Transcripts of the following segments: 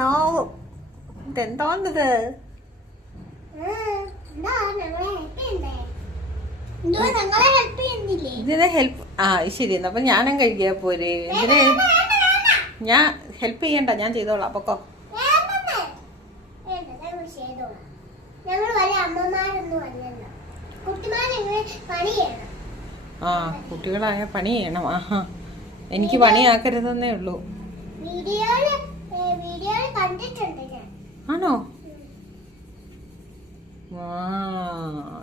നാവും ഇതെന്തോന്നത്? ഇതിനെ ഹെൽപ്പ് ശരി. അപ്പൊ ഞാനും കഴിക്കാ പോരെ? ഇതിനെ ഞാൻ ഹെൽപ്പ് ചെയ്യണ്ട, ഞാൻ ചെയ്തോളാം. പൊക്കോ. കുട്ടികളായ പണി ചെയ്യണം. ആഹാ, എനിക്ക് പണിയാക്കരുതെന്നേ ഉള്ളൂ. ആണോ?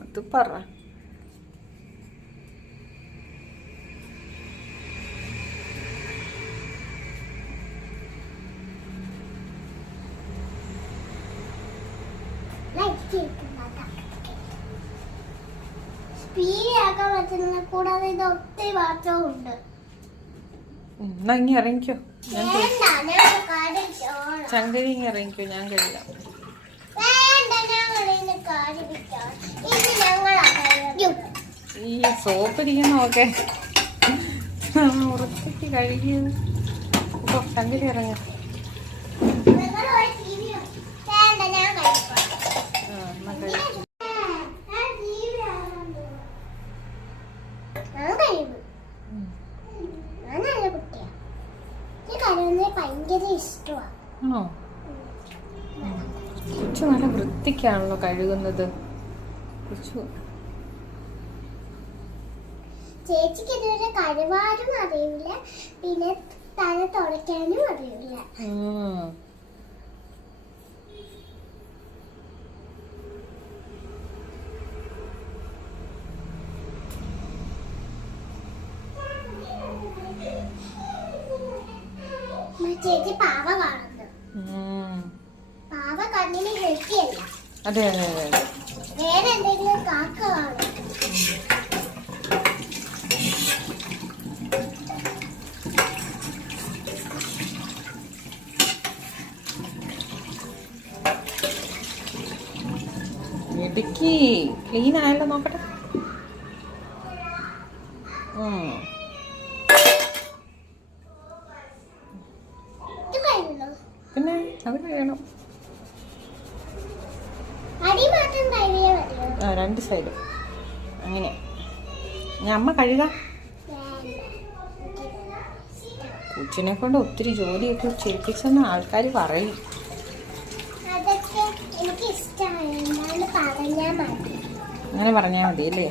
അത് പറ. കൂടാതെ ഇത് ഒത്തിരി പാത്രമുണ്ട്. എന്നാ ഇങ്ങി ഇറങ്ങിക്കോ, ചങ്കരി ഇങ്ങി ഇറങ്ങിക്കോ, ഞാൻ കഴിയാം. ഈ സോപ്പ് ഇരിക്കുന്നൊക്കെ ഉറച്ചിട്ട് കഴുകിയത്. ചങ്കരി ഇറങ്ങ. ആണോ? കൊച്ചു നല്ല വൃത്തിക്കാണല്ലോ കഴുകുന്നത്. കൊച്ചു ചേച്ചിക്ക് ഇതുവരെ കഴുകാനും അറിയില്ല, പിന്നെ തല തുടയ്ക്കാനും അറിയില്ല. ചേച്ചി പാവ കാണുന്നു. പാവ കണ്ണിന് ഹെൽത്തിയല്ല. അതെ അതെ അതെ. വേറെ എന്തെങ്കിലും കാക്ക കാണും. ഇടുക്കി ക്ലീൻ ആയല്ലോ, നോക്കട്ടെ. പിന്നെ അത് കഴിയണം. രണ്ട് സൈഡും അങ്ങനെ. ഞാൻ അമ്മ കഴുകാം. കൊച്ചിനെ കൊണ്ട് ഒത്തിരി ജോലിയൊക്കെ ചെയ്യിപ്പിച്ചെന്ന് ആൾക്കാർ പറയും. അങ്ങനെ പറഞ്ഞാൽ മതി അല്ലേ?